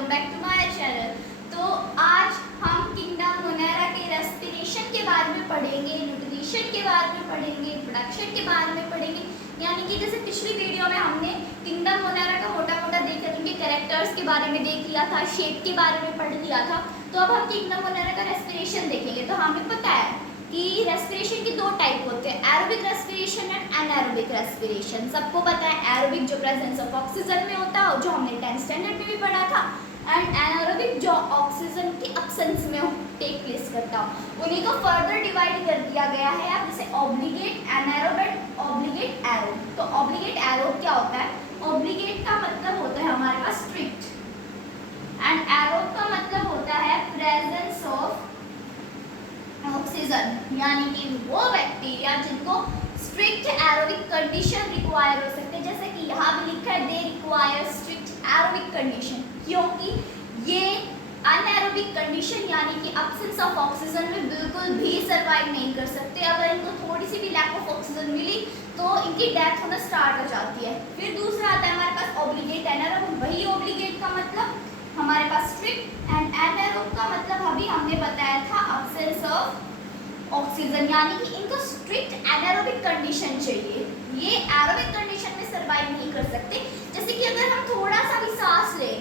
Welcome back to my channel. तो आज हम किंगडम मोनेरा के रेस्पिरेशन के बारे में पढ़ेंगे, न्यूट्रिशन के बारे में पढ़ेंगे, प्रोडक्शन के बारे में पढ़ेंगे। यानी कि जैसे पिछली वीडियो में हमने किंगडम मोनेरा का मोटा मोटा देख लिया, उनके कैरेक्टर्स के बारे में देख लिया था, शेप के बारे में पढ़ लिया था। तो अब हम किंगडम मोनेरा का रेस्पिरेशन देखेंगे। तो हमें पता है कि रेस्पिरेशन के दो टाइप होते हैं, aerobic respiration and anaerobic respiration. सबको पता है एरोबिक जो प्रेजेंस ऑफ ऑक्सीजन में होता है, जो हमने 10th स्टैंडर्ड में भी पढ़ा था, एंड एनारोबिक जो ऑक्सीजन के अब्सेंस में टेक प्लेस करता हो। उन्हीं को फर्दर डिवाइड कर दिया गया है अब जैसे ऑब्लिगेट, एनारोब, ऑब्लिगेट, एरोब। तो ऑब्लिगेट एरोब क्या होता है? ऑब्लिगेट का मतलब होता है हमारे पास स्ट्रिक्ट, एंड एरोब का मतलब होता है प्रेजेंस ऑफ ऑक्सीजन, यानी कि वो बैक्टीरिया जिनको स्ट्रिक्ट एरोबिक कंडीशन रिक्वायर हो सकते हैं। जैसे कि यहाँ भी लिखा है they require strict aerobic condition, क्योंकि ये अनएरोबिक कंडीशन यानी कि अब्सेंस ऑफ ऑक्सीजन में बिल्कुल भी सर्वाइव नहीं कर सकते। अगर इनको थोड़ी सी भी लैक ऑफ ऑक्सीजन मिली तो इनकी डेथ होना स्टार्ट हो जाती है। फिर दूसरा आता है हमारे पास ऑब्लिगेट एनारोब। वही ऑब्लिगेट का मतलब हमारे पास स्ट्रिक्ट, एंड एनारोब का मतलब अभी हमने बताया था अब्सेंस ऑफ ऑक्सीजन, यानी कि इनको स्ट्रिक्ट एनारोबिक कंडीशन चाहिए। ये एरोबिक कंडीशन में सर्वाइव नहीं कर सकते। जैसे कि अगर हम थोड़ा सा भी सांस ले,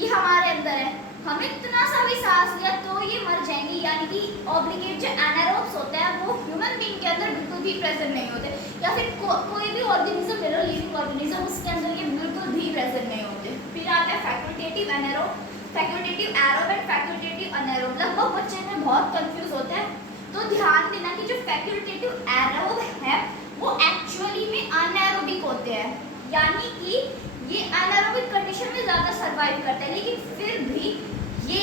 ये हमारे अंदर है, हमने इतना सा भी सांस लिया तो ये मर जाएंगे। यानी कि ऑब्लिगेट जो एनारोब्स होते हैं वो ह्यूमन बीइंग के अंदर बिल्कुल भी प्रेजेंट नहीं होते, या फिर कोई भी ऑर्गेनिज्म ले लो, लिविंग ऑर्गेनिज्म, उसके अंदर ये बिल्कुल भी प्रेजेंट नहीं होते। फिर आता है facultative anaerobe, facultative aerobe and facultative anaerobe. लगभग बच्चे में बहुत कंफ्यूज होते हैं, तो ध्यान देना कि जो फैकल्टेटिव एरोब है वो एक्चुअली में अनएरोबिक होते हैं, यानी कि ये अनएरोबिक कंडीशन में ज़्यादा सर्वाइव करते हैं, लेकिन फिर भी ये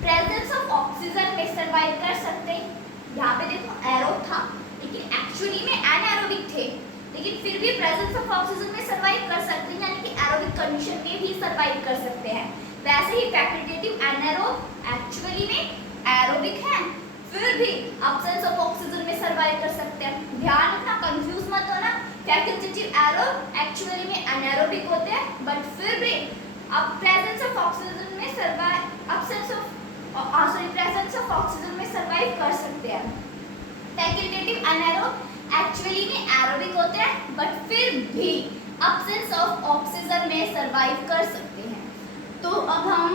प्रेजेंस ऑफ ऑक्सीजन में सर्वाइव कर सकते हैं। यहाँ पे देखो एरोब था लेकिन एक्चुअली में अनएरोबिक थे, लेकिन फिर भी प्रेजेंस ऑफ ऑक्सीजन में सर्वाइव कर सकते हैं, यानी कि एरोबिक कंडीशन में भी सर्वाइव कर सकते हैं। वैसे ही फैकल्टेटिव एनारोब एक्चुअली में एरोबिक है, फिर भी अब्सेंस ऑफ ऑक्सीजन में सर्वाइव कर सकते हैं। ध्यान रखना, कंफ्यूज मत होना। फैकल्टेटिव एरोब एक्चुअली में एनारोबिक होते हैं, बट फिर भी अब प्रेजेंस ऑफ ऑक्सीजन में सर्वाइव, प्रेजेंस ऑफ ऑक्सीजन में सर्वाइव कर सकते हैं। फैकल्टेटिव एनारोब एक्चुअली में एरोबिक होते हैं, बट फिर भी अब्सेंस ऑफ ऑक्सीजन में सर्वाइव कर सकते हैं। तो अब हम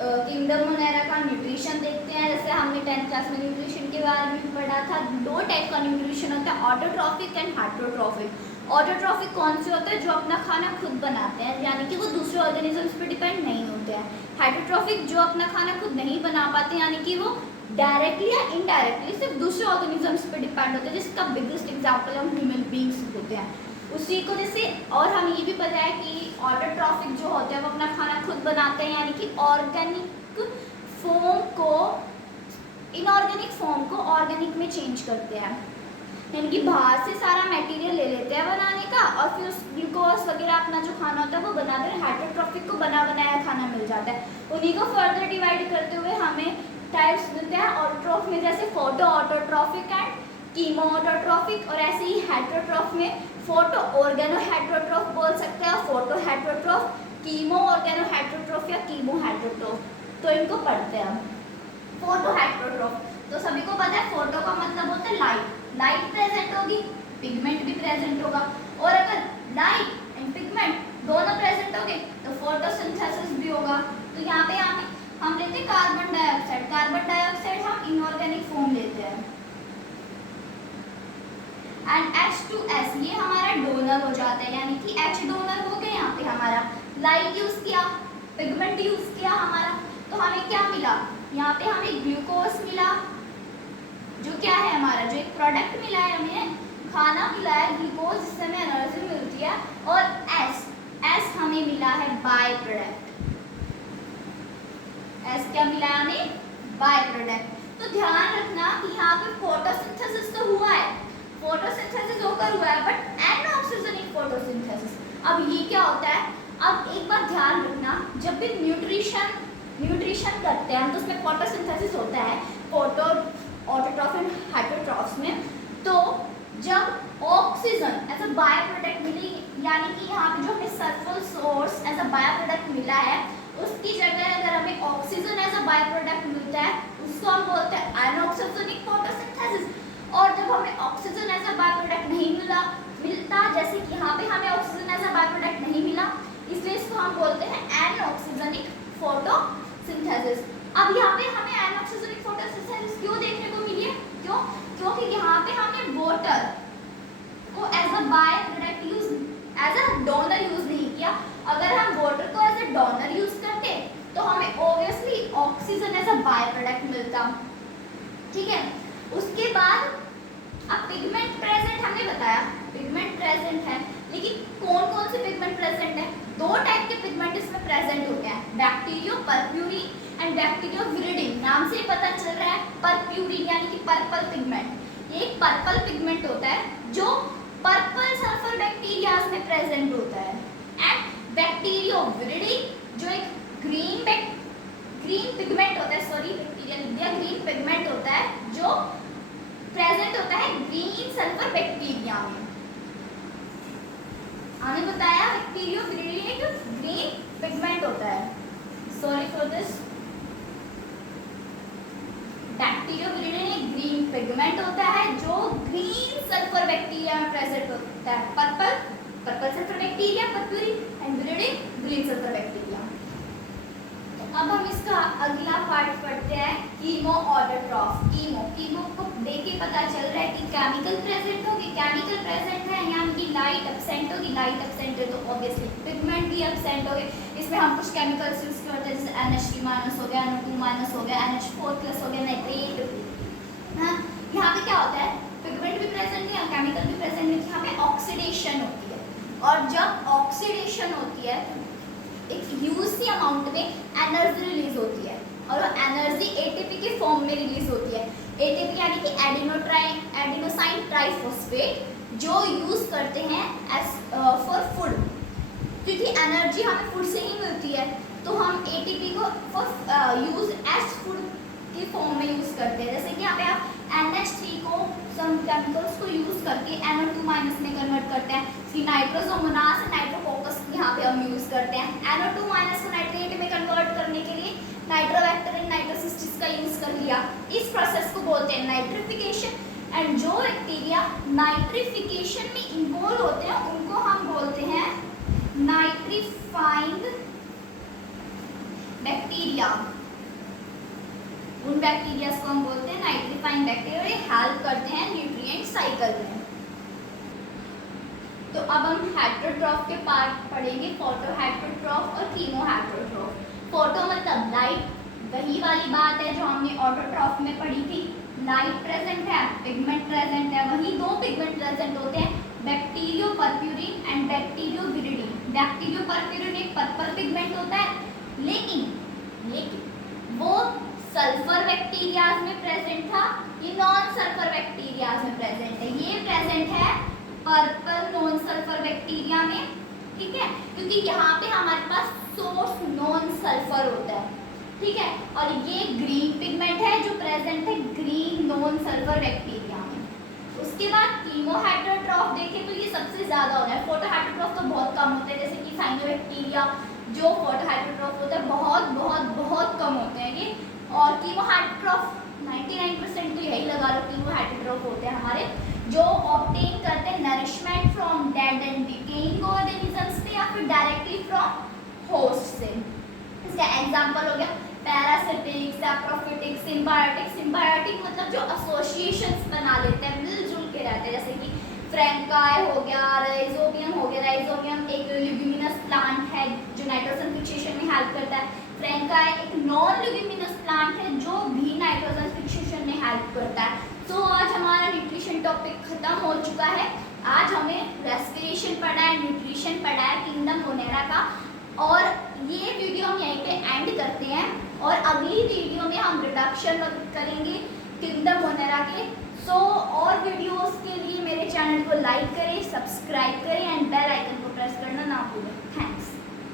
किंगडम मोनेरा का न्यूट्रिशन देखते हैं। जैसे हमने 10th क्लास में न्यूट्रिशन के बारे में पढ़ा था। दो टाइप का न्यूट्रिशन होता है, ऑटोट्रॉफिक एंड हाइड्रोट्रॉफिक। ऑटोट्रॉफिक कौन से होते हैं? जो अपना खाना खुद बनाते हैं, यानी कि वो दूसरे ऑर्गेनिजम्स पे डिपेंड नहीं होते हैं। हाइड्रोट्रॉफिक जो अपना खाना खुद नहीं बना पाते, यानी कि वो डायरेक्टली या इनडायरेक्टली सिर्फ दूसरे ऑर्गेनिजम्स पे डिपेंड होते हैं, जिसका बिगेस्ट एग्जाम्पल हम ह्यूमन बींग्स होते हैं। उसी को जैसे, और हमें ये भी पता है कि ऑटोट्रॉफिक जो होते हैं वो अपना खाना खुद बनाते हैं, यानी कि ऑर्गेनिक फॉर्म को इनऑर्गेनिक फॉर्म को ऑर्गेनिक में चेंज करते हैं, यानी कि बाहर से सारा मटेरियल ले लेते हैं बनाने का, और फिर उस ग्लूकोज वगैरह अपना जो खाना होता है वो बनाते हैं। हाइड्रोट्रॉफिक को बना बनाया खाना मिल जाता है। उन्हीं को फर्दर डिवाइड करते हुए हमें टाइप्स मिलते हैं ऑटोट्रॉफ में, जैसे photo autotrophic and chemo autotrophic, और ऐसे ही हेटरोट्रॉफ में फोटो ऑर्गेनो हेटरोट्रॉफ बोल सकते हैं, photo heterotroph, chemo organo heterotroph या कीमो हेटरोट्रॉफ। तो इनको पढ़ते हैं हम। फोटो हेटरोट्रॉफ तो सभी को पता है, फोटो का मतलब होता है लाइट, लाइट प्रेजेंट होगी, पिगमेंट भी प्रेजेंट होगा, और अगर लाइट एंड पिगमेंट दोनों प्रेजेंट होंगे तो फोटोसिंथेसिस भी होगा। तो यहाँ पे हम लेते हैं कार्बन डाइऑक्साइड। कार्बन डाइऑक्साइड हम इनऑर्गेनिक फॉर्म लेते हैं, एंड H2S ये हमारा डोनर हो जाता है, यानी कि H डोनर हो गया। यहाँ पे हमारा लाइट यूज किया, पिगमेंट यूज किया हमारा, तो हमें क्या मिला? यहाँ पे हमें ग्लूकोज मिला, जो क्या है हमारा, जो एक प्रोडक्ट मिला है, हमें खाना मिला है ग्लूकोज, जिससे हमें एनर्जी मिलती है, और S हमें मिला है बाय प्रोडक्ट। S क्या मिला है हमें? By product. तो ध्यान रखना कि यहाँ पे फोटोसिंथेसिस तो हुआ है, फोटोसिंथेसिस होकर हुआ है, बट एनऑक्सीजनिक फोटोसिंथेसिस। अब ये क्या होता है? अब एक बार ध्यान रखना, जब भी न्यूट्रिशन करते हैं हम तो उसमें फोटोसिंथेसिस होता है, फोटो ऑटोट्रॉफ एंड हाइड्रोट्रॉफ्स में। तो जब oxygen as a by product मिली, यानी कि यहाँ पे जो हमें sulphur source as a by product मिला है, उस उसकी जगह अगर हमें oxygen as a by product मिलता है उसको हम बोलते हैं एनऑक्सीजनिक फोटोसिंथेसिस। और जब हमें oxygen as a by product नहीं मिलता, जैसे कि यहाँ पे हमें oxygen as a by product नहीं मिला, इसलिए इसको हम बोलते हैं एनऑक्सीजनिक फोटोसिंथेसिस। अब यहाँ पे हमें एनऑक्सीजनिक फोटोसिंथेसिस क्यों देखने को मिली है? क्यों? क्योंकि यहाँ पे हमने वाटर को as a by product use, as a donor use नहीं किया। अगर हम वाटर को एज अ डोनर यूज करते तो हमें obviously oxygen as a by product मिलता। ठीक है, उसके बाद अब पिगमेंट प्रेजेंट हमने बताया, पिगमेंट प्रेजेंट है, लेकिन कौन कौन से पिगमेंट प्रेजेंट है? दो टाइप के पिगमेंट इसमें प्रेजेंट होते हैं, बैक्टीरियो परप्यूरिन एंड बैक्टीरियो विरिडिन। नाम से ही पता चल रहा है, परप्यूरिन यानी कि पर्पल पिगमेंट। ये एक पर्पल पिगमेंट होता है जो पर्पल सल्फर बैक्टीरियाज में प्रेजेंट होता है। एंड बैक्टीरियो विरिडिन जो एक ग्रीन पिगमेंट होता है, सॉरी बैक्टीरिया लिख दिया, ग्रीन पिगमेंट होता है जो प्रेजेंट होता है ग्रीन सल्फर बैक्टीरिया में। हमने बताया बैक्टीरियो विरिडिन एक ग्रीन पिगमेंट होता है, sorry for this. Bacterioviridin एक ग्रीन पिगमेंट होता है जो ग्रीन सल्फर बैक्टीरिया में प्रेजेंट होता है। Purple sulphur bacteria purpurin and viridin green sulphur bacteria. अब हम इसका अगला पार्ट पढ़ते हैं, कीमो ऑटोट्रॉफ। कीमो को देख के पता चल रहा है कि केमिकल प्रेजेंट होगी, केमिकल प्रेजेंट है यानी कि लाइट एब्सेंट होगी, लाइट एब्सेंट है तो ऑब्वियसली पिगमेंट भी एब्सेंट होंगे। इसमें हम कुछ केमिकल्स यूज करते हैं जैसे NH3- हो गया, NO2- हो गया, NH4+ हो गया, नाइट्रेट। हाँ, यहाँ पे क्या होता है, पिगमेंट भी प्रेजेंट है, केमिकल भी प्रेजेंट है, यहाँ पे ऑक्सीडेशन होती है। और जब ऑक्सीडेशन होती है एक ह्यूज सी अमाउंट में एनर्जी रिलीज होती है, और वो एनर्जी ATP के फॉर्म में रिलीज होती है। ATP यानी कि एडिनोसाइन ट्राइफॉस्फेट, जो यूज करते हैं एज फॉर फूड, क्योंकि एनर्जी हमें फूड से ही मिलती है, तो हम ATP को फॉर यूज एज फूड के फॉर्म में यूज करते हैं। जैसे कि यहाँ पे आप NH3 को सम केमिकल्स को यूज करके NO2- में कन्वर्ट करते हैं, फिर नाइट्रोसोमोनास नाइट्रोकोकस यहाँ पे हम यूज करते हैं। NO2- को नाइट्रेट में कन्वर्ट करने के लिए नाइट्रोबैक्टीरियम नाइट्रोसिस्टिस का यूज कर लिया। इस प्रोसेस को बोलते हैं नाइट्रिफिकेशन। एंड जो बैक्टीरिया नाइट्रिफिकेशन में इन्वॉल्व होते हैं उनको हम बोलते हैं नाइट्रीफाइंग बैक्टीरिया। उन बैक्टीरिया को हम बोलते हैं नाइट्रीफाइंग बैक्टीरिया, और ये हेल्प करते हैं न्यूट्रिएंट साइकिल में। तो अब हम हेटेरोट्रॉफ के पार्ट पढ़ेंगे, फोटो हेटेरोट्रॉफ और कीमो हेटेरोट्रॉफ। फोटो मतलब लाइट, वही वाली बात है जो हमने ऑटोट्रॉफ में पढ़ी थी, लाइट प्रेजेंट है, पिगमेंट प्रेजेंट है, वही दो पिगमेंट प्रेजेंट होते हैं, बैक्टीरियो परप्यूरिन एंड बैक्टीरियो विरिडिन। बैक्टीरियो परप्यूरिन एक पर्पल पिगमेंट होता है, लेकिन वो सल्फर बैक्टीरियाज में प्रेजेंट था, ये नॉन सल्फर बैक्टीरियाज में प्रेजेंट है। ये प्रेजेंट है पर्पल नॉन सल्फर बैक्टीरिया में, ठीक है, क्योंकि यहाँ पे हमारे पास सोर्स नॉन सल्फर होता है, ठीक है। और ये ग्रीन पिगमेंट है जो प्रेजेंट है ग्रीन नॉन सल्फर बैक्टीरिया में। उसके बाद कीमो हेटेरोट्रॉफ देखें तो ये सबसे ज्यादा होता है, फोटो हेटेरोट्रॉफ तो बहुत कम होते हैं, जैसे कि साइनोबैक्टीरिया जो फोटो हेटेरोट्रॉफ होता है बहुत कम होते हैं ये। और कीमो हेटेरोट्रॉफ 99% तो यही लगा लो कीमो हेटेरोट्रॉफ होते हैं हमारे, जो ऑब्टेन करते हैं nourishment from dead and decaying organisms से या फिर डायरेक्टली फ्रॉम होस्ट से। इसका एग्जांपल हो गया पैरासिटिक, सैप्रोफिटिक, सिम्बायोटिक। सिम्बायोटिक मतलब जो एसोसिएशंस बना लेते हैं, मिलजुल के रहते हैं, जैसे कि फ्रैंकाई हो गया, राइजोबियम हो गया। राइजोबियम एक ल्यूबिमिनस प्लांट है जो नाइट्रोजन फिक्सेशन में हेल्प करता है। फ्रैंकाई एक नॉन ल्यूबिमिनस प्लांट है जो भी नाइट्रोजन फिक्सेशन में हेल्प करता है। तो आज हमारा न्यूट्रिशन टॉपिक खत्म हो चुका है। आज हमें रेस्पिरेशन पढ़ा है, न्यूट्रिशन पढ़ा है किंगडम मोनेरा का, और ये वीडियो हम यहीं पे एंड करते हैं, और अगली वीडियो में हम रिडक्शन करेंगे किंगडम मोनेरा के। सो और वीडियोस के लिए मेरे चैनल को लाइक करें, सब्सक्राइब करें एंड बेल आइकन को प्रेस करना ना भूलें। Thank you.